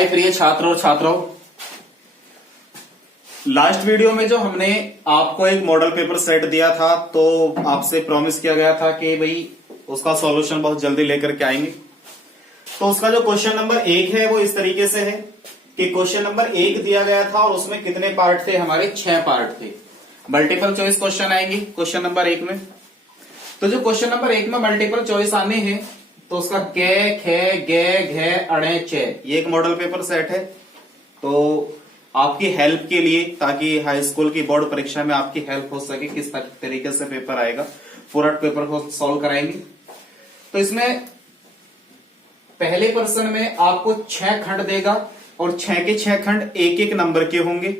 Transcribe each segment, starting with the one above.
हाय प्रिय छात्र और छात्राओं, लास्ट वीडियो में जो हमने आपको एक मॉडल पेपर सेट दिया था तो आपसे प्रॉमिस किया गया था कि भाई उसका सॉल्यूशन बहुत जल्दी लेकर के आएंगे। तो उसका जो क्वेश्चन नंबर 1 है वो इस तरीके से है कि क्वेश्चन नंबर 1 दिया गया था और उसमें कितने पार्ट थे, हमारे 6 पार्ट थे। मल्टीपल चॉइस क्वेश्चन आएंगे क्वेश्चन नंबर 1 में। तो जो क्वेश्चन नंबर 1 में मल्टीपल चॉइस आने हैं तो उसका कै, खे, गे, घे, अड़े, चे, ये एक मॉडल पेपर सेट है। तो आपकी हेल्प के लिए, ताकि हाई स्कूल की बोर्ड परीक्षा में आपकी हेल्प हो सके, किस तरीके से पेपर आएगा, पूरा पेपर को सॉल्व कराएंगे। तो इसमें पहले पर्सन में आपको 6 खंड देगा और 6 के 6 खंड एक एक नंबर के होंगे।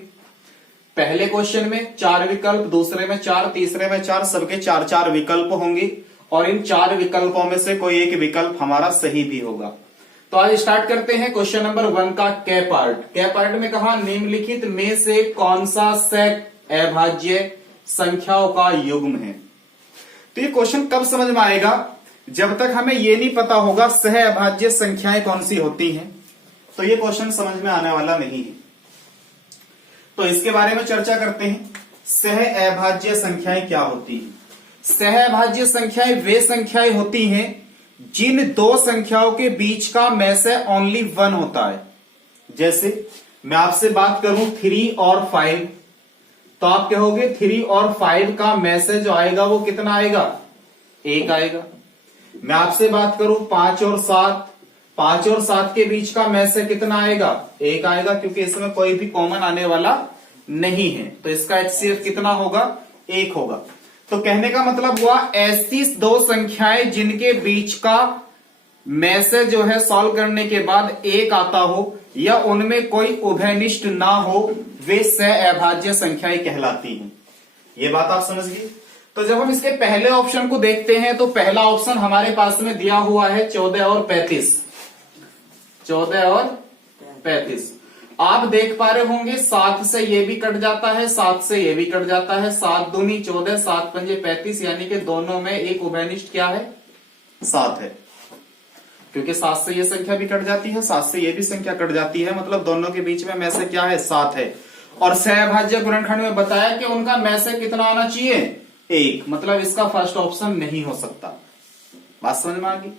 पहले क्वेश्चन में 4 विकल्प, दूसरे में 4, तीसरे में 4, सबके 4-4 विकल्प होंगे और इन 4 विकल्पों में से कोई एक विकल्प हमारा सही भी होगा। तो आज स्टार्ट करते हैं क्वेश्चन नंबर 1 का कै पार्ट। कै पार्ट में कहा निम्नलिखित में से कौन सा सेट अभाज्य संख्याओं का युग्म है। तो ये क्वेश्चन कब समझ में आएगा, जब तक हमें ये नहीं पता होगा सह अभाज्य संख्याएं कौन सी होती हैं, तो ये क्वेश्चन समझ में आने वाला नहीं है। तो इसके बारे में चर्चा करते हैं। सह अभाज्य संख्याएं क्या होती हैं। सहअभाज्य संख्याएं वे संख्याएं होती हैं जिन दो संख्याओं के बीच का में से ओनली 1 होता है। जैसे मैं आपसे बात करूं 3 और 5, तो आप कहोगे 3 और 5 का में से जो आएगा वो कितना आएगा, 1 आएगा। मैं आपसे बात करूं 5 और 7, 5 और 7 के बीच का में से कितना आएगा, 1 आएगा, क्योंकि इसमें कोई भी कॉमन आने वाला नहीं है। तो इसका HCF कितना होगा, 1 होगा। तो कहने का मतलब हुआ ऐसी दो संख्याएं जिनके बीच का में से जो है सॉल्व करने के बाद 1 आता हो या उनमें कोई उभयनिष्ठ ना हो, वे सहअभाज्य संख्याएं कहलाती हैं। ये बात आप समझ गए। तो जब हम इसके पहले ऑप्शन को देखते हैं तो पहला ऑप्शन हमारे पास में दिया हुआ है 14 और 35। 14 और 35 आप देख पा रहे होंगे, 7 से ये भी कट जाता है, 7 से ये भी कट जाता है, 7 दूनी 14, 7 पंजे 35, यानी कि दोनों में एक उभयनिष्ठ क्या है, 7 है। क्योंकि 7 से ये संख्या भी कट जाती है, 7 से ये भी संख्या कट जाती है, मतलब दोनों के बीच में से क्या है, 7 है। और सहअभाज्य गुणनखंड में बताया कि उनका में से कितना आना चाहिए, 1, मतलब इसका फर्स्ट ऑप्शन नहीं हो सकता। बात समझ में आ गई।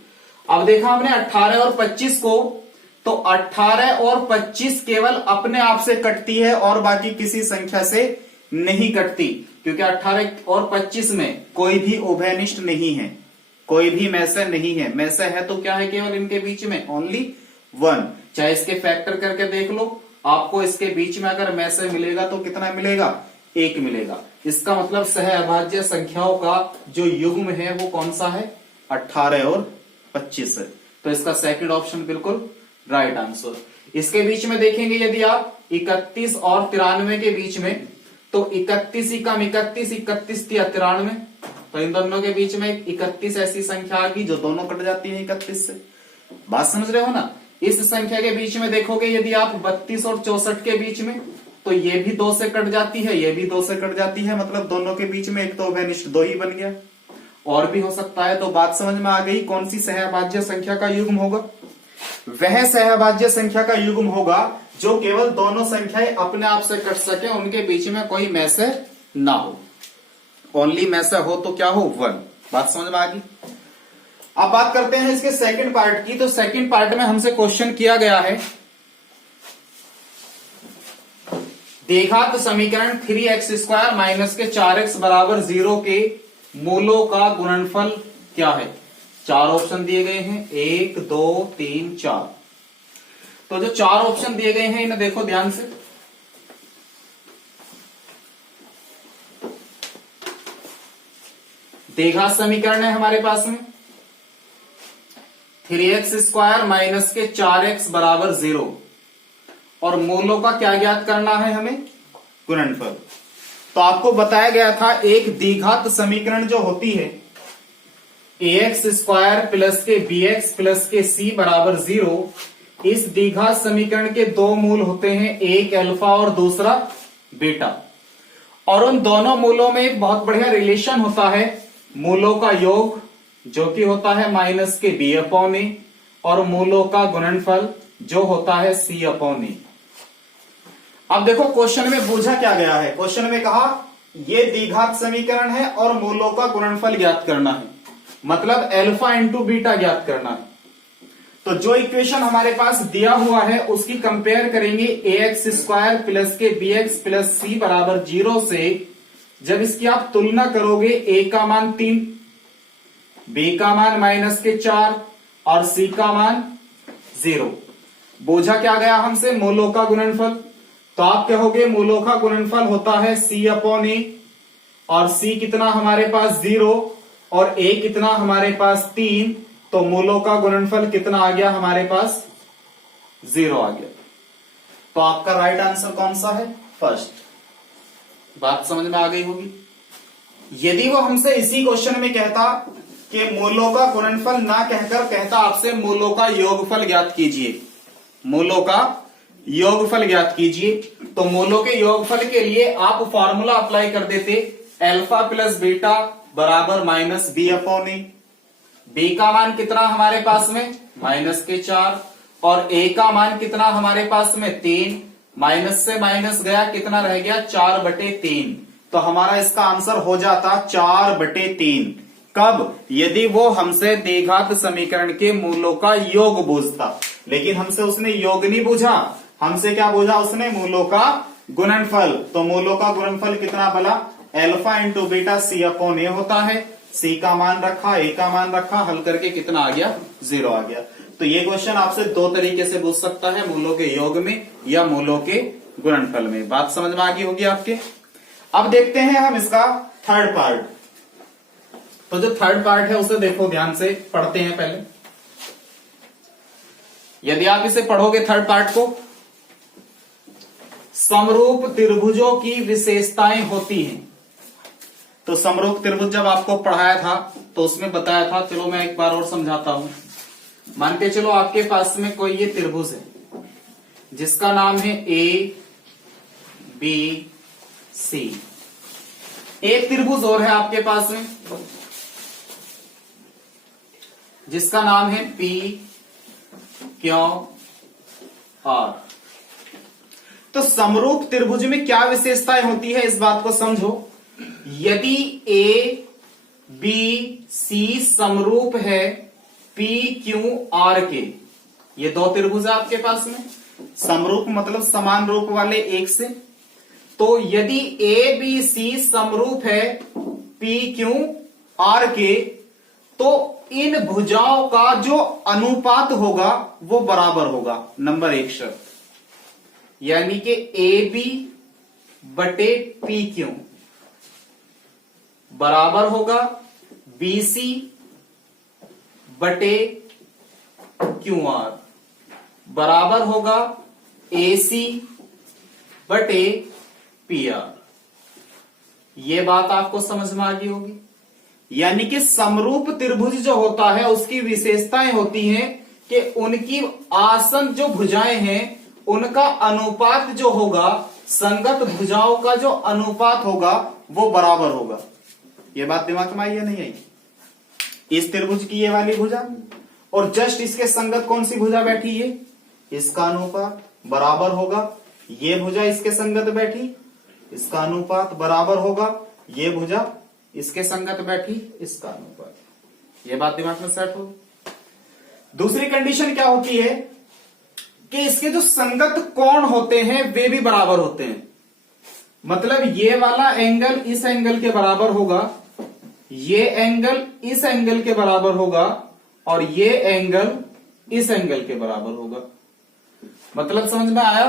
अब देखा हमने 18 और 25 को, तो 18 और 25 केवल अपने आप से कटती है और बाकी किसी संख्या से नहीं कटती, क्योंकि 18 और 25 में कोई भी उभयनिष्ठ नहीं है, कोई भी में से नहीं है। में से है तो क्या है, केवल इनके बीच में ओनली 1। चाहे इसके फैक्टर करके देख लो, आपको इसके बीच में अगर में से मिलेगा तो कितना मिलेगा, 1 मिलेगा। इसका मतलब सहअभाज्य संख्याओं का जो युग्म है वो कौन सा है, 18 और 25 है। तो इसका सेकंड ऑप्शन बिल्कुल राइट आंसर। इसके बीच में देखेंगे यदि आप 31 और 93 के बीच में, तो 31 कम 31, 31 या 93, तो इन दोनों के बीच में 31 ऐसी संख्या आ गई जो दोनों कट जाती है 31 से। बात समझ रहे हो ना। इस संख्या के बीच में देखोगे यदि आप 32 और 64 के बीच में, तो ये भी 2 से कट जाती है, ये भी 2 से कट जाती है, मतलब दोनों के बीच में एक तो उभयनिष्ठ 2 ही बन गया। और भी हो सकता है। तो बात समझ में आ गई, कौन सी सहअभाज्य संख्या का युग्म होगा, वह सहअभाज्य संख्या का युग्म होगा जो केवल दोनों संख्याएं अपने आप से कट सके, उनके बीच में कोई में से ना हो, ओनली में से हो तो क्या हो, 1। बात समझ में आ गई। अब बात करते हैं इसके सेकंड पार्ट की। तो सेकंड पार्ट में हमसे क्वेश्चन किया गया है, द्विघात समीकरण 3x² माइनस के 4x बराबर 0 के मूलों का गुणनफल क्या है। 4 ऑप्शन दिए गए हैं, 1, 2, 3, 4। तो जो 4 ऑप्शन दिए गए हैं इन्हें देखो ध्यान से। द्विघात समीकरण है हमारे पास में 3x² माइनस के 4x बराबर 0 और मूलों का क्या ज्ञात करना है हमें, गुणनफल। तो आपको बताया गया था एक द्विघात समीकरण जो होती है ax² प्लस के bx प्लस के c बराबर 0, इस द्विघात समीकरण के 2 मूल होते हैं, एक अल्फा और दूसरा बीटा। और उन दोनों मूलों में एक बहुत बढ़िया रिलेशन होता है, मूलों का योग जो कि होता है माइनस के b/a और मूलों का गुणनफल जो होता है C/E। अब देखो क्वेश्चन में पूछा क्या गया है, क्वेश्चन में कहा ये द्विघात समीकरण है और मूलों का गुणनफल ज्ञात करना है, मतलब अल्फा इंटू बीटा ज्ञात करना है। तो जो इक्वेशन हमारे पास दिया हुआ है उसकी कंपेयर करेंगे ax² प्लस के bx प्लस c बराबर 0 से। जब इसकी आप तुलना करोगे, a का मान 3, b का मान -4 और c का मान 0। बोझा क्या गया हमसे, मूलों का गुणनफल। तो आप कहोगे मूलों का गुणनफल होता है C/A, और c कितना हमारे पास 0 और a कितना हमारे पास 3, तो मूलों का गुणनफल कितना आ गया हमारे पास, 0 आ गया। तो आपका राइट आंसर कौन सा है, फर्स्ट। बात समझ में आ गई होगी। यदि वो हमसे इसी क्वेश्चन में कहता कि मूलों का गुणनफल ना कहकर कहता आपसे मूलों का योगफल ज्ञात कीजिए, मूलों का योगफल ज्ञात कीजिए, तो मूलों के योगफल के लिए आप फॉर्मूला अप्लाई कर देते, अल्फा प्लस बीटा बराबर -b/a। b का मान कितना हमारे पास में, -4, और a का मान कितना हमारे पास में 3, माइनस से माइनस गया, कितना रह गया 4/3। तो हमारा इसका आंसर हो जाता 4/3। कब, यदि वो हमसे द्विघात समीकरण के मूलों का योग पूछता, लेकिन हमसे उसने योग नहीं पूछा, हमसे क्या पूछा उसने, मूलों का गुणनफल। तो मूलों का गुणनफल कितना बला, अल्फा इंटू बीटा C/A होता है। c का मान रखा, a का मान रखा, हल करके कितना आ गया, 0 आ गया। तो ये क्वेश्चन आपसे दो तरीके से पूछ सकता है, मूलों के योग में या मूलों के गुणनफल में। बात समझ में आ गई होगी आपके। अब देखते हैं हम इसका थर्ड पार्ट। तो जो थर्ड पार्ट है उसे देखो ध्यान से, पढ़ते हैं पहले। यदि आप इसे पढ़ोगे थर्ड पार्ट को, समरूप त्रिभुजों की विशेषताएं होती हैं। तो समरूप त्रिभुज जब आपको पढ़ाया था तो उसमें बताया था, चलो मैं एक बार और समझाता हूं। मान के चलो आपके पास में कोई ये त्रिभुज है जिसका नाम है ABC। एक त्रिभुज और है आपके पास में जिसका नाम है PQR। तो समरूप त्रिभुज में क्या विशेषताएं होती है इस बात को समझो। यदि ABC समरूप है PQR के, ये दो त्रिभुज है आपके पास में, समरूप मतलब समान रूप वाले एक से। तो यदि ABC समरूप है PQR के, तो इन भुजाओं का जो अनुपात होगा वो बराबर होगा। नंबर 1 शर्त, यानी कि AB/PQ बराबर होगा BC/QR बराबर होगा AC/PR। ये बात आपको समझ में आ गई होगी। यानी कि समरूप त्रिभुज जो होता है उसकी विशेषताएं होती हैं कि उनकी आसन्न जो भुजाएं हैं उनका अनुपात जो होगा, संगत भुजाओं का जो अनुपात होगा वो बराबर होगा। ये बात दिमाग में आई या नहीं आई। इस त्रिभुज की ये वाली भुजा और जस्ट इसके संगत कौन सी भुजा बैठी है, इसका अनुपात बराबर होगा। ये भुजा इसके संगत बैठी, इसका अनुपात बराबर होगा। ये भुजा इसके संगत बैठी, इसका अनुपात। ये बात दिमाग में सेट होगी। दूसरी कंडीशन क्या होती है कि इसके जो संगत कोण होते हैं वे भी बराबर होते हैं। मतलब ये वाला एंगल इस एंगल के बराबर होगा, ये एंगल इस एंगल के बराबर होगा, और ये एंगल इस एंगल के बराबर होगा। मतलब समझ में आया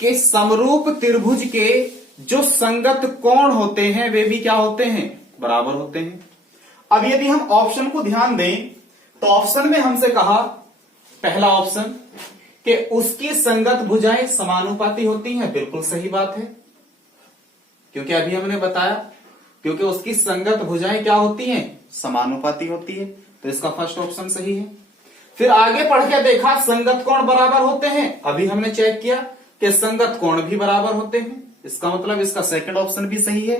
कि समरूप त्रिभुज के जो संगत कोण होते हैं वे भी क्या होते हैं, बराबर होते हैं। अब यदि हम ऑप्शन को ध्यान दें तो ऑप्शन में हमसे कहा, पहला ऑप्शन, कि उसकी संगत भुजाएं समानुपाती होती हैं। बिल्कुल सही बात है, क्योंकि अभी हमने बताया, क्योंकि उसकी संगत भुजाएं क्या होती हैं, समानुपाती होती है। तो इसका फर्स्ट ऑप्शन सही है। फिर आगे पढ़ के देखा संगत कोण बराबर होते हैं, अभी हमने चेक किया कि संगत कोण भी बराबर होते हैं। इसका मतलब इसका सेकंड ऑप्शन भी सही है।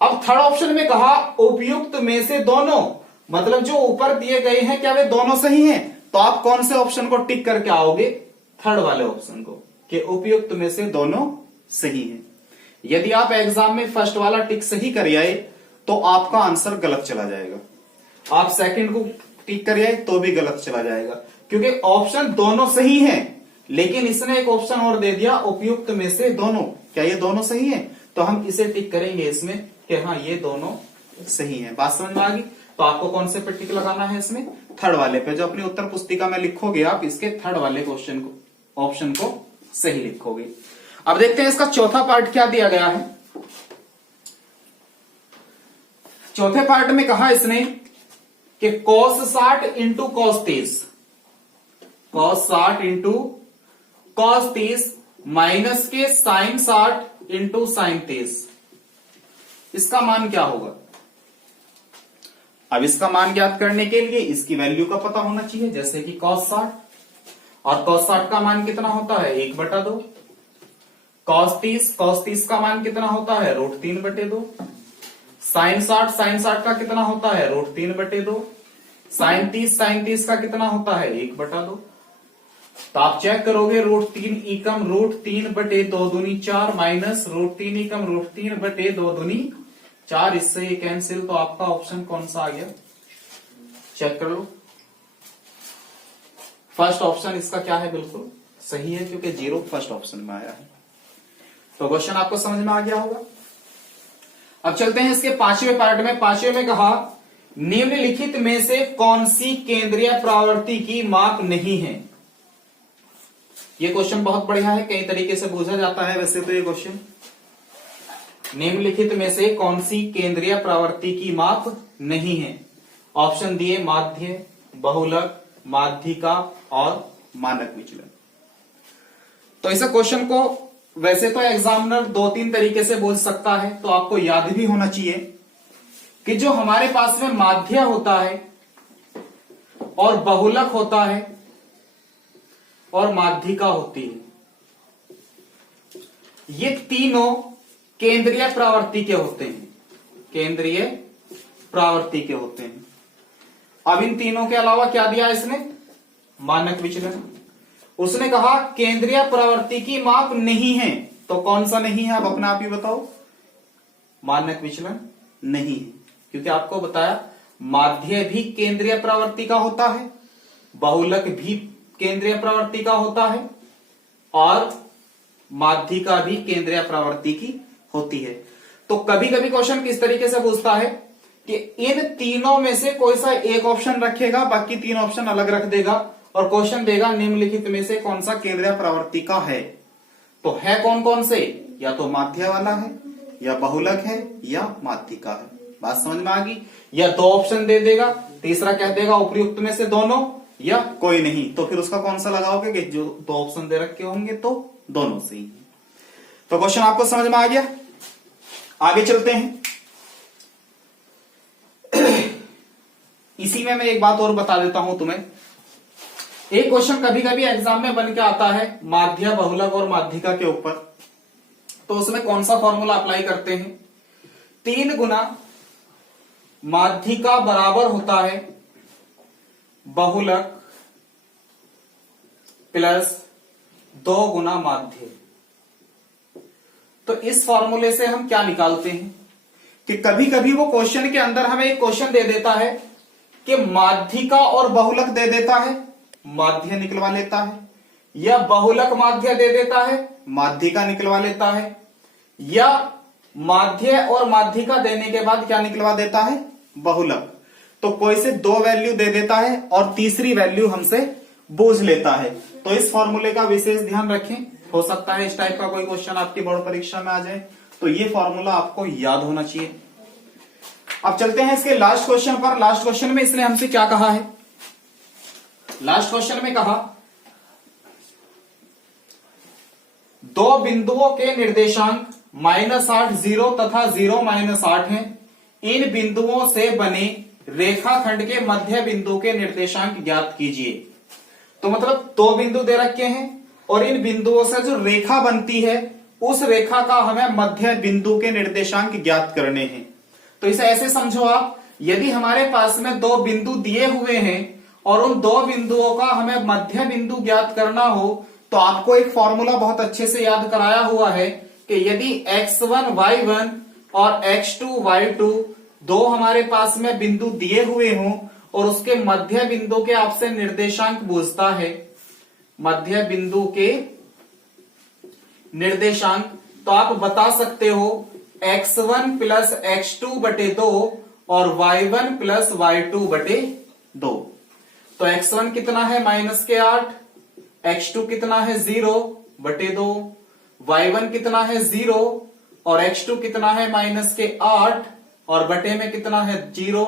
अब थर्ड ऑप्शन में कहा उपयुक्त में से दोनों, मतलब जो ऊपर दिए गए हैं क्या वे दोनों सही हैं। तो आप कौन से ऑप्शन को टिक करके आओगे? थर्ड वाले ऑप्शन को, कि उपयुक्त में से दोनों सही हैं। यदि आप एग्जाम में फर्स्ट वाला टिक सही कर आए तो आपका आंसर गलत चला जाएगा, आप सेकंड को टिक कर आए तो भी गलत चला जाएगा, क्योंकि ऑप्शन दोनों सही हैं, लेकिन इसने एक ऑप्शन और दे दिया उपयुक्त में से दोनों। क्या ये दोनों सही है? तो हम इसे टिक करेंगे इसमें कि हाँ ये दोनों सही है। बात समझ में आ गई? तो आपको कौन से पे टिक लगाना है? इसमें थर्ड वाले पे, जो अपनी उत्तर पुस्तिका में लिखोगे आप इसके थर्ड वाले क्वेश्चन को, ऑप्शन को सही लिखोगे। अब देखते हैं इसका चौथा पार्ट क्या दिया गया है। चौथे पार्ट में कहा इसने कि cos 60 into cos 30, cos 60 into cos 30 minus के sin 60 इंटू sin 30, इसका मान क्या होगा? अब इसका मान ज्ञात करने के लिए इसकी वैल्यू का पता होना चाहिए, जैसे कि cos 60, और cos 60 का मान कितना होता है? 1/2। cos 30 का मान कितना होता है? √3/2। sin 60 का कितना होता है? √3/2। sin 30 का कितना होता है? 1/2। तो आप चेक करोगे, √3 एकम √3/2 दूनी 4 माइनस √3 एकम √3/2 दूनी 4, इससे ये कैंसिल। तो आपका ऑप्शन कौन सा आ गया? चेक कर लो। फर्स्ट ऑप्शन इसका क्या है? बिल्कुल सही है, क्योंकि 0 फर्स्ट ऑप्शन में आया है। तो क्वेश्चन आपको समझ में आ गया होगा। अब चलते हैं इसके पांचवें पार्ट में। पांचवें में कहा निम्नलिखित में से कौन सी केंद्रीय प्रावर्ती की माप नहीं है? ये क्वेश्चन बहुत बढ़िया है, कई तरीके से पूछा जाता है वैसे तो ये क्वेश्चन। निम्नलिखित में से कौन सी केंद्रीय प्रावर्ती की माप नहीं है? ऑप्शन दिए माध्य, बहुलक, माध्यिका और मानक विचलन। तो इस क्वेश्चन को वैसे तो एग्जामिनर 2-3 तरीके से बोल सकता है, तो आपको याद भी होना चाहिए कि जो हमारे पास में माध्य होता है और बहुलक होता है और माध्यिका होती है, ये तीनों केंद्रीय प्रावर्ती के होते हैं, केंद्रीय प्रावर्ती के होते हैं। अब इन तीनों के अलावा क्या दिया इसने? मानक विचलन। उसने कहा केंद्रीय प्रावर्ती की माप नहीं है, तो कौन सा नहीं है? आप अपना आप ही बताओ। मानक विचलन नहीं है, क्योंकि आपको बताया माध्य भी केंद्रीय प्रावर्ती का होता है, बहुलक भी केंद्रीय प्रावर्ती का होता है और माध्यिका भी केंद्रीय प्रावर्ती की होती है। तो कभी कभी क्वेश्चन किस तरीके से पूछता है कि इन तीनों में से कोई सा एक ऑप्शन रखेगा, बाकी 3 ऑप्शन अलग रख देगा और क्वेश्चन देगा निम्नलिखित में से कौन सा केंद्रीय प्रावर्ती का है। तो है कौन कौन से? या तो माध्य वाला है, या बहुलक है, या माध्यिका है। बात समझ में आ गई? या 2 ऑप्शन दे देगा, तीसरा कह देगा उपयुक्त में से दोनों या कोई नहीं। तो फिर उसका कौन सा लगाओगे कि जो 2 ऑप्शन दे रखे होंगे तो दोनों सही। तो क्वेश्चन आपको समझ में आ गया। आगे चलते हैं। इसी में मैं एक बात और बता देता हूं तुम्हें। एक क्वेश्चन कभी कभी एग्जाम में बन के आता है माध्य, बहुलक और माध्यिका के ऊपर, तो उसमें कौन सा फॉर्मूला अप्लाई करते हैं? 3 गुना माध्यिका बराबर होता है बहुलक प्लस 2 गुना माध्य। तो इस फॉर्मूले से हम क्या निकालते हैं कि कभी कभी वो क्वेश्चन के अंदर हमें एक क्वेश्चन दे देता है कि माध्यिका और बहुलक दे देता है, माध्य निकलवा लेता है, या बहुलक माध्य दे देता है, माध्यिका निकलवा लेता है, या माध्य और माध्यिका देने के बाद क्या निकलवा देता है? बहुलक। तो कोई से 2 वैल्यू दे देता है और तीसरी वैल्यू हमसे बूझ लेता है। तो इस फॉर्मूले का विशेष ध्यान रखें, हो सकता है इस टाइप का कोई क्वेश्चन आपकी बोर्ड परीक्षा में आ जाए, तो ये फॉर्मूला आपको याद होना चाहिए। अब चलते हैं इसके लास्ट क्वेश्चन पर। लास्ट क्वेश्चन में इसने हमसे क्या कहा है? लास्ट क्वेश्चन में कहा 2 बिंदुओं के निर्देशांक -8 0 तथा 0 -8 हैं। इन बिंदुओं से बने रेखाखंड के मध्य बिंदु के निर्देशांक ज्ञात कीजिए। तो मतलब 2 बिंदु दे रखे हैं और इन बिंदुओं से जो रेखा बनती है उस रेखा का हमें मध्य बिंदु के निर्देशांक ज्ञात करने हैं। तो इसे ऐसे समझो आप, यदि हमारे पास में 2 बिंदु दिए हुए हैं और उन दो बिंदुओं का हमें मध्य बिंदु ज्ञात करना हो तो आपको एक फॉर्मूला बहुत अच्छे से याद कराया हुआ है कि यदि x1 y1 और x2 y2 दो हमारे पास में बिंदु दिए हुए हों और उसके मध्य बिंदु के आपसे निर्देशांक पूछता है, मध्य बिंदु के निर्देशांक, तो आप बता सकते हो x1 प्लस x2 बटे 2 और y1 प्लस y2 बटे 2। तो x1 कितना है -8, x2 कितना है 0 बटे 2, y1 कितना है 0 और x2 कितना है -8 और बटे में कितना है 0,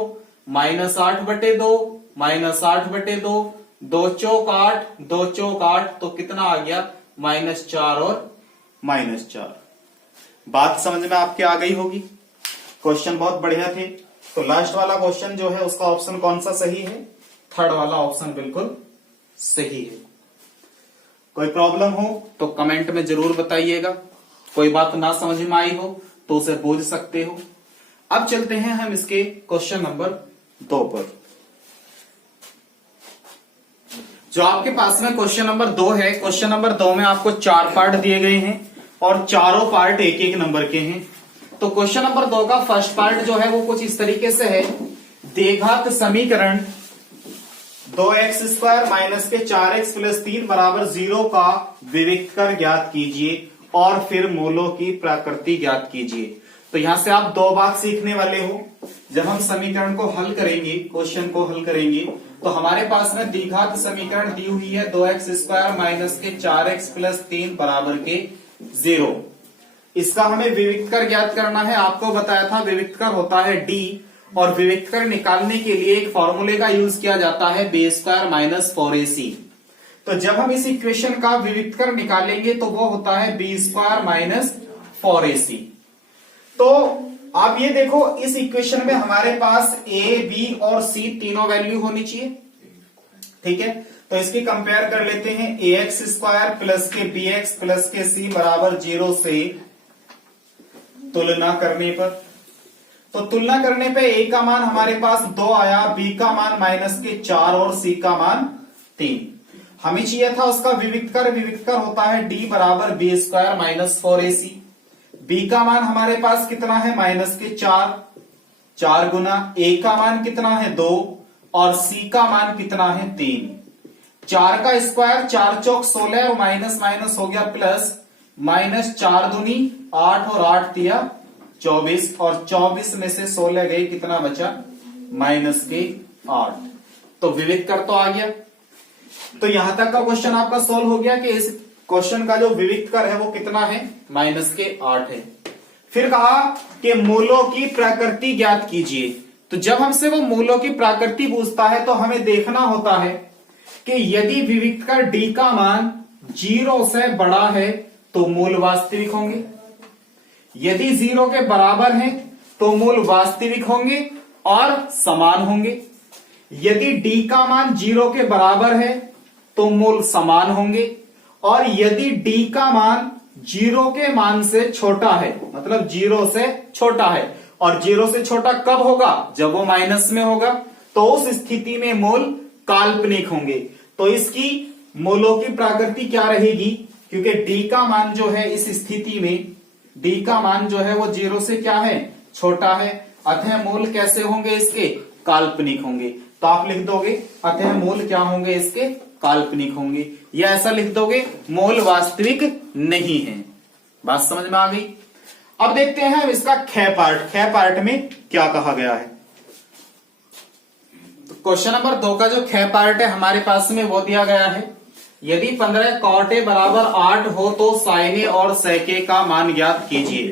-8 बटे 2, -8 बटे 2, 2 चौक 8, 2 चौक 8, तो कितना आ गया -4 और -4। बात समझ में आपके आ गई होगी। क्वेश्चन बहुत बढ़िया थे। तो लास्ट वाला क्वेश्चन जो है उसका ऑप्शन कौन सा सही है? थर्ड वाला ऑप्शन बिल्कुल सही है। कोई प्रॉब्लम हो तो कमेंट में जरूर बताइएगा। कोई बात ना समझ में आई हो तो उसे पूछ सकते हो। अब चलते हैं हम इसके क्वेश्चन नंबर 2 पर। जो आपके पास में क्वेश्चन नंबर 2 है, क्वेश्चन नंबर 2 में आपको 4 पार्ट दिए गए हैं और चारों पार्ट एक एक नंबर के हैं। तो क्वेश्चन नंबर 2 का फर्स्ट पार्ट जो है वो कुछ इस तरीके से है, द्विघात समीकरण 2x² माइनस के 4x प्लस 3 बराबर 0 का विविक्त कर ज्ञात कीजिए और फिर मूलों की प्रकृति ज्ञात कीजिए। तो यहां से आप 2 बात सीखने वाले हो। जब हम समीकरण को हल करेंगे, क्वेश्चन को हल करेंगे, तो हमारे पास में द्विघात समीकरण दी हुई है 2x² माइनस के 4x प्लस 3 बराबर के 0। इसका हमें विविक्त कर ज्ञात करना है। आपको बताया था विविक्त कर होता है d, और विविक्त कर निकालने के लिए एक फॉर्मूले का यूज किया जाता है b² माइनस 4ac। तो जब हम इस इक्वेशन का विविक्त कर निकालेंगे तो वो होता है b² माइनस 4ac। तो आप ये देखो, इस इक्वेशन में हमारे पास a, b और c तीनों वैल्यू होनी चाहिए। ठीक है, तो इसकी कंपेयर कर लेते हैं। ax² प्लस के bx प्लस के c बराबर 0 से तुलना करने पर, तो तुलना करने पे a का मान हमारे पास 2 आया, b का मान -4 और c का मान 3। हमें चाहिए था उसका विविक्त कर। विविक्त कर होता है d बराबर b² माइनस 4ac। b का मान हमारे पास कितना है -4, 4 गुना a का मान कितना है 2 और c का मान कितना है 3। 4 का स्क्वायर 4 चौक 16 और माइनस माइनस हो गया प्लस, -4 दूनी 8 और 8 दिया 24 और 24 में से 16 गई, कितना बचा -8। तो विविक्त कर तो आ गया। तो यहां तक का क्वेश्चन आपका सोल्व हो गया कि इस क्वेश्चन का जो विविक्त कर है वो कितना है -8 है। फिर कहा कि मूलों की प्रकृति ज्ञात कीजिए। तो जब हमसे वो मूलों की प्रकृति पूछता है तो हमें देखना होता है कि यदि विविक्त कर d का मान 0 से बड़ा है तो मूल वास्तविक होंगे, यदि 0 के बराबर है तो मूल वास्तविक होंगे और समान होंगे, यदि d का मान 0 के बराबर है तो मूल समान होंगे, और यदि d का मान 0 के मान से छोटा है, मतलब 0 से छोटा है, और 0 से छोटा कब होगा? जब वो माइनस में होगा, तो उस स्थिति में मूल काल्पनिक होंगे। तो इसकी मूलों की प्रकृति क्या रहेगी? क्योंकि d का मान जो है इस स्थिति में, d का मान जो है वो 0 से क्या है? छोटा है। अतः मूल कैसे होंगे इसके? काल्पनिक होंगे। तो आप लिख दोगे अतः मूल क्या होंगे इसके? काल्पनिक होंगे, या ऐसा लिख दोगे मूल वास्तविक नहीं है। बात समझ में आ गई। अब देखते हैं हम इसका ख पार्ट। ख पार्ट में क्या कहा गया है। तो क्वेश्चन नंबर 2 का जो ख पार्ट है हमारे पास में वो दिया गया है, यदि 15 cot a बराबर 8 हो तो sin a और sec a का मान ज्ञात कीजिए।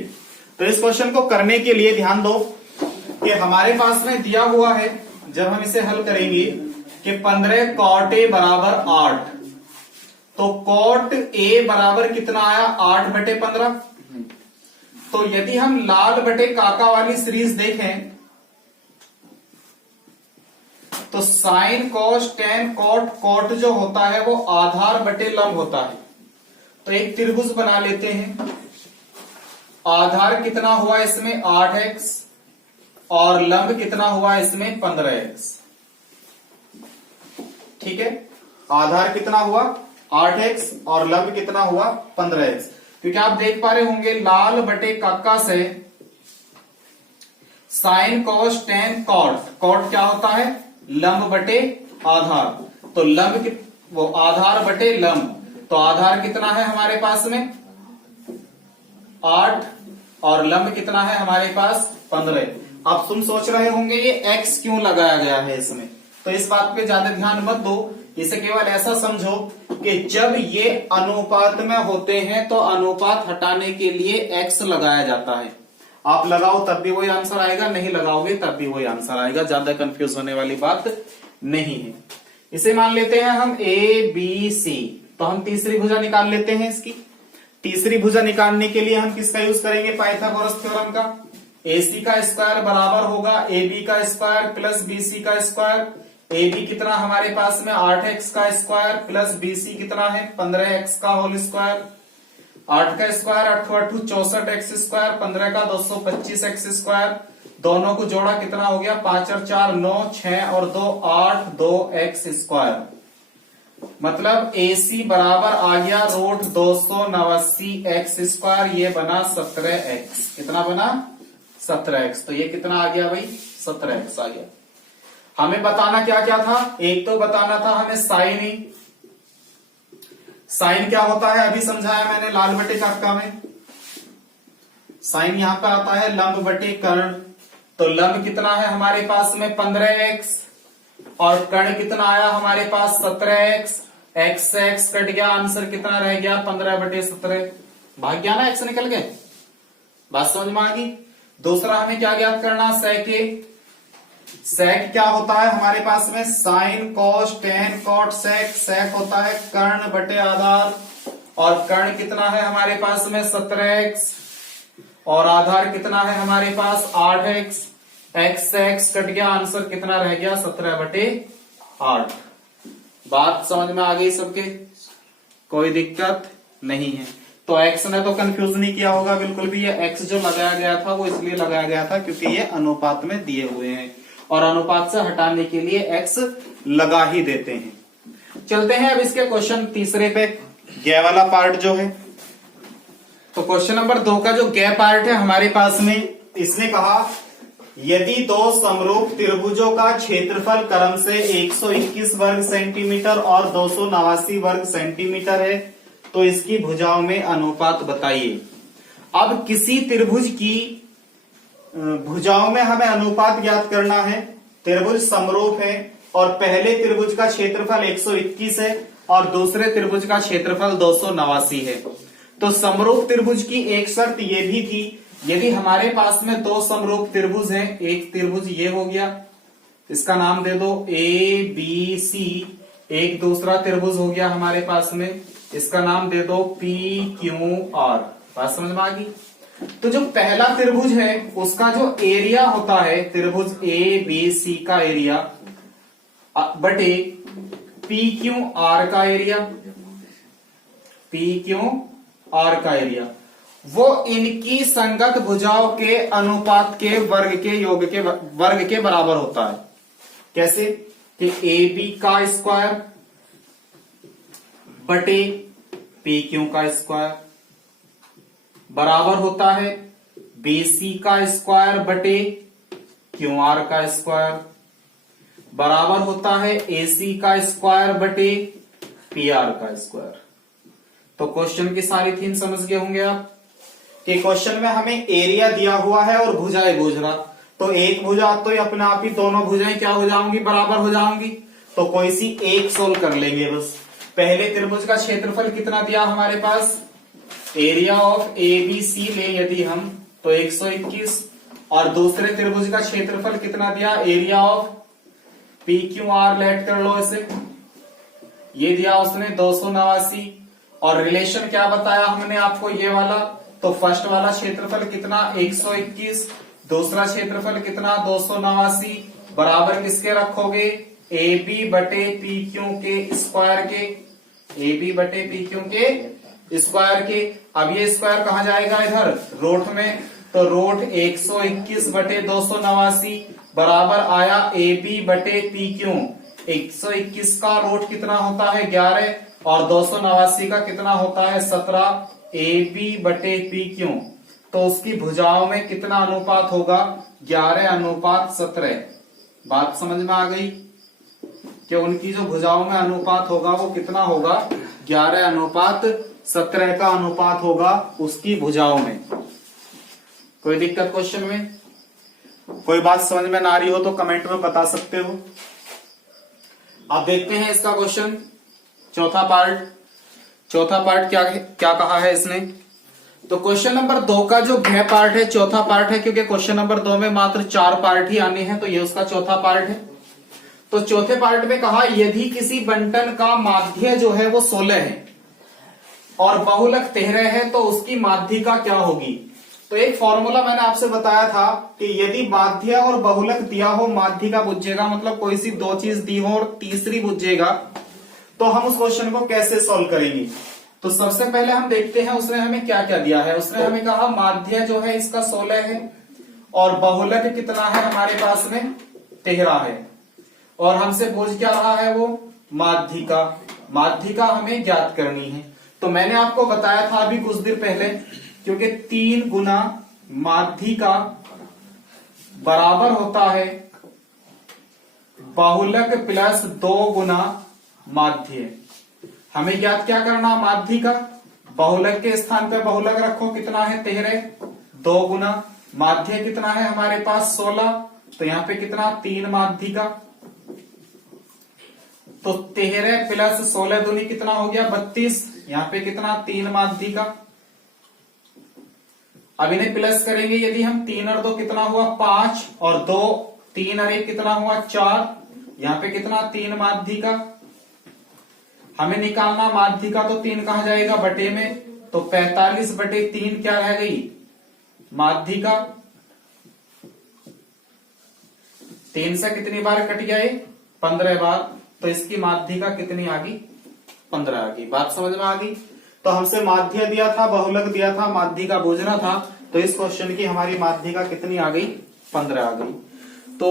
तो इस क्वेश्चन को करने के लिए ध्यान दो कि हमारे पास में दिया हुआ है, जब हम इसे हल करेंगे कि 15 cot a बराबर 8, तो cot a बराबर कितना आया? 8/15। तो यदि हम लाल बटे काका वाली सीरीज देखें तो sine cos tan cot, cot जो होता है वो आधार बटे लंब होता है। तो एक त्रिभुज बना लेते हैं। आधार कितना हुआ इसमें? 8x, और लंब कितना हुआ इसमें? 15x। ठीक है, आधार कितना हुआ 8x और लंब कितना हुआ 15x। क्योंकि आप देख पा रहे होंगे लाल बटे काका से sine cos tan cot, cot क्या होता है लंब बटे आधार, तो लंब वो आधार बटे लंब, तो आधार कितना है हमारे पास में 8 और लंब कितना है हमारे पास 15। अब तुम सोच रहे होंगे ये x क्यों लगाया गया है इसमें, तो इस बात पे ज्यादा ध्यान मत दो, इसे केवल ऐसा समझो कि जब ये अनुपात में होते हैं तो अनुपात हटाने के लिए x लगाया जाता है। आप लगाओ तब भी वही आंसर आएगा, नहीं लगाओगे तब भी वही आंसर आएगा, ज्यादा कंफ्यूज होने वाली बात नहीं है। इसे मान लेते हैं हम ए बी सी, तो हम तीसरी भुजा निकाल लेते हैं इसकी। तीसरी भुजा निकालने के लिए हम किसका यूज करेंगे पाइथागोरस थ्योरम का। AC का स्क्वायर बराबर होगा AB का स्क्वायर प्लस BC का स्क्वायर। AB कितना हमारे पास में 8x का स्क्वायर प्लस BC कितना है 15x का होल स्क्वायर। 8 का स्क्वायर 8 8 64x स्क्वायर, 15 का 225x स्क्वायर, दोनों को जोड़ा कितना हो गया 5 और 4 9, 6 और 2 8, 2x स्क्वायर। मतलब AC बराबर आ गया रूट 289x स्क्वायर, ये बना 17x। कितना बना 17x, तो ये कितना आ गया भाई 17x आ गया। हमें बताना क्या क्या था, एक तो बताना था हमें साइन ही, साइन क्या होता है अभी समझाया मैंने लाल बटे काका में। साइन यहां पे आता है लंब बटे कर्ण, तो लंब कितना है हमारे पास में 15x और कर्ण कितना आया हमारे पास 17x। x से x कट गया, आंसर कितना रह गया 15 बटे 17, भाग गया ना x निकल गए, बात समझ में आ गई। दूसरा हमें क्या ज्ञात करना सेक, सेक क्या होता है हमारे पास में sine cos tan cot sec, sec होता है कर्ण बटे आधार, और कर्ण कितना है हमारे पास में 17x और आधार कितना है हमारे पास 8x। x से x कट गया, आंसर कितना रह गया 17 बटे 8। बात समझ में आ गई सबके, कोई दिक्कत नहीं है। तो x ने तो कंफ्यूज नहीं किया होगा बिल्कुल भी, ये x जो लगाया गया था वो इसलिए लगाया गया था क्योंकि ये अनुपात में दिए हुए हैं और अनुपात से हटाने के लिए x लगा ही देते हैं। चलते हैं अब इसके क्वेश्चन तीसरे पे, गे वाला पार्ट जो है। तो क्वेश्चन नंबर 2 का जो गे पार्ट है हमारे पास में, इसने कहा यदि दो समरूप त्रिभुजों का क्षेत्रफल क्रम से 121 वर्ग सेंटीमीटर और 289 वर्ग सेंटीमीटर है तो इसकी भुजाओं में अनुपात बताइए। अब किसी त्रिभुज की भुजाओं में हमें अनुपात ज्ञात करना है। त्रिभुज समरूप है और पहले त्रिभुज का क्षेत्रफल 121 है और दूसरे त्रिभुज का क्षेत्रफल 289 है। तो समरूप त्रिभुज की एक शर्त ये भी थी, यदि हमारे पास में दो समरूप त्रिभुज हैं, एक त्रिभुज ये हो गया, इसका नाम दे दो ABC, एक दूसरा त्रिभुज हो गया हमारे पास में, इसका नाम दे दो PQR। बात समझ में आ गई। तो जो पहला त्रिभुज है उसका जो एरिया होता है त्रिभुज ABC का एरिया बटे PQR का एरिया, PQR का एरिया, वो इनकी संगत भुजाओं के अनुपात के वर्ग के योग के वर्ग के बराबर होता है। कैसे कि AB का स्क्वायर बटे PQ का स्क्वायर बराबर होता है BC का स्क्वायर बटे QR का स्क्वायर बराबर होता है AC का स्क्वायर बटे PR का स्क्वायर। तो क्वेश्चन की सारी थीम समझ गए होंगे आप कि क्वेश्चन में हमें एरिया दिया हुआ है और भुजाएं पूछ रहा, तो एक भुजा तो अपने आप ही दोनों भुजाएं क्या हो जाएंगी बराबर हो जाएंगी, तो कोई सी एक सोल्व कर लेंगे बस। पहले त्रिभुज का क्षेत्रफल कितना दिया हमारे पास, एरिया ऑफ ABC ले यदि हम तो 121, और दूसरे त्रिभुज का क्षेत्रफल कितना दिया, एरिया ऑफ PQR लेट कर लो इसे, ये दिया उसने 289, और रिलेशन क्या बताया हमने आपको ये वाला, तो फर्स्ट वाला क्षेत्रफल कितना 121, दूसरा क्षेत्रफल कितना 289, बराबर किसके रखोगे AB बटे PQ के स्क्वायर के, AB बटे PQ के स्क्वायर के। अब ये स्क्वायर कहां जाएगा इधर रूट में, तो रूट 121 बटे 289 बराबर आया AB बटे PQ। 121 का रूट कितना होता है 11 और 289 का कितना होता है 17 AB/PQ। तो उसकी भुजाओं में कितना अनुपात होगा 11:17। बात समझ में आ गई कि उनकी जो भुजाओं में अनुपात होगा वो कितना होगा 11:17 का अनुपात होगा उसकी भुजाओं में। कोई दिक्कत क्वेश्चन में? कोई बात समझ में ना आ रही हो तो कमेंट में बता सकते हो। अब देखते हैं इसका क्वेश्चन चौथा पार्ट क्या क्या कहा है इसने। तो क्वेश्चन नंबर 2 का जो घ पार्ट है चौथा पार्ट है, क्योंकि क्वेश्चन नंबर 2 में मात्र 4 पार्ट ही आने हैं, तो ये उसका चौथा पार्ट है। तो चौथे पार्ट में कहा यदि किसी बंटन का माध्य जो है वो 16 है और बहुलक 13 है तो उसकी माध्यिका क्या होगी। तो एक फॉर्मूला मैंने आपसे बताया था कि यदि माध्य और बहुलक दिया हो माध्यिका बुझेगा, मतलब कोई सी दो चीज दी हो और तीसरी बुझेगा, तो हम उस क्वेश्चन को कैसे सॉल्व करेंगे। तो सबसे पहले हम देखते हैं उसने हमें क्या क्या दिया है। उसने हमें कहा माध्य जो है इसका 16 है और बहुलक कितना है हमारे पास में 13 है, और हमसे पूछ क्या रहा है वो माध्यिका हमें ज्ञात करनी है। तो मैंने आपको बताया था अभी कुछ देर पहले, क्योंकि 3 गुना माध्यिका बराबर होता है बहुलक प्लस 2 गुना माध्य। हमें ज्ञात क्या करना माध्यिका, बहुलक के स्थान पे बहुलक रखो कितना है 13, 2 गुना माध्य कितना है हमारे पास 16, तो यहां पे कितना 3 माध्यिका, तो 13 प्लस 16 दूनी कितना हो गया 32, यहां पे कितना 3 माध्यिका। अब इन्हें प्लस करेंगे यदि हम 3 और 2 कितना हुआ 5 और 2 3 और 1 कितना हुआ 4, यहां पे कितना 3 माध्यिका। हमें निकालना माध्यिका, तो 3 कहां जाएगा बटे में, तो 45/3 क्या रह गई माध्यिका। 3 से कितनी बार कट गया 15 बार, तो इसकी माध्यिका कितनी आ गई 15 आ गई। बात समझ में आ गई। तो हमसे माध्य दिया था बहुलक दिया था माध्यिका बूझना था, तो इस क्वेश्चन की हमारी माध्यिका कितनी आ गई 15 आ गई। तो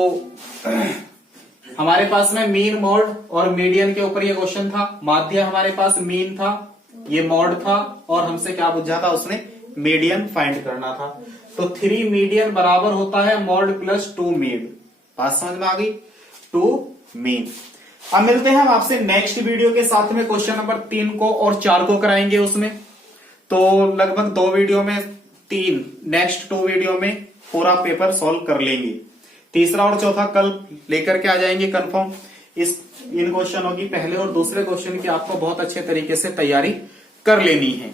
हमारे पास में मीन मोड और मीडियन के ऊपर ये क्वेश्चन था। माध्य हमारे पास मीन था, ये मोड था, और हमसे क्या पूछा था उसने मीडियन फाइंड करना था। तो 3 मीडियन बराबर होता है मोड प्लस 2 मीन। बात समझ में आ गई 2 मीन। अब मिलते हैं हम आपसे नेक्स्ट वीडियो के साथ में क्वेश्चन नंबर 3 को और 4 को कराएंगे उसमें। तो लगभग 2 वीडियो में 3 नेक्स्ट 2 वीडियो में पूरा पेपर सॉल्व कर लेंगे। तीसरा और चौथा कल लेकर के आ जाएंगे कंफर्म। इन क्वेश्चनों की पहले और दूसरे क्वेश्चन की आपको बहुत अच्छे तरीके से तैयारी कर लेनी है।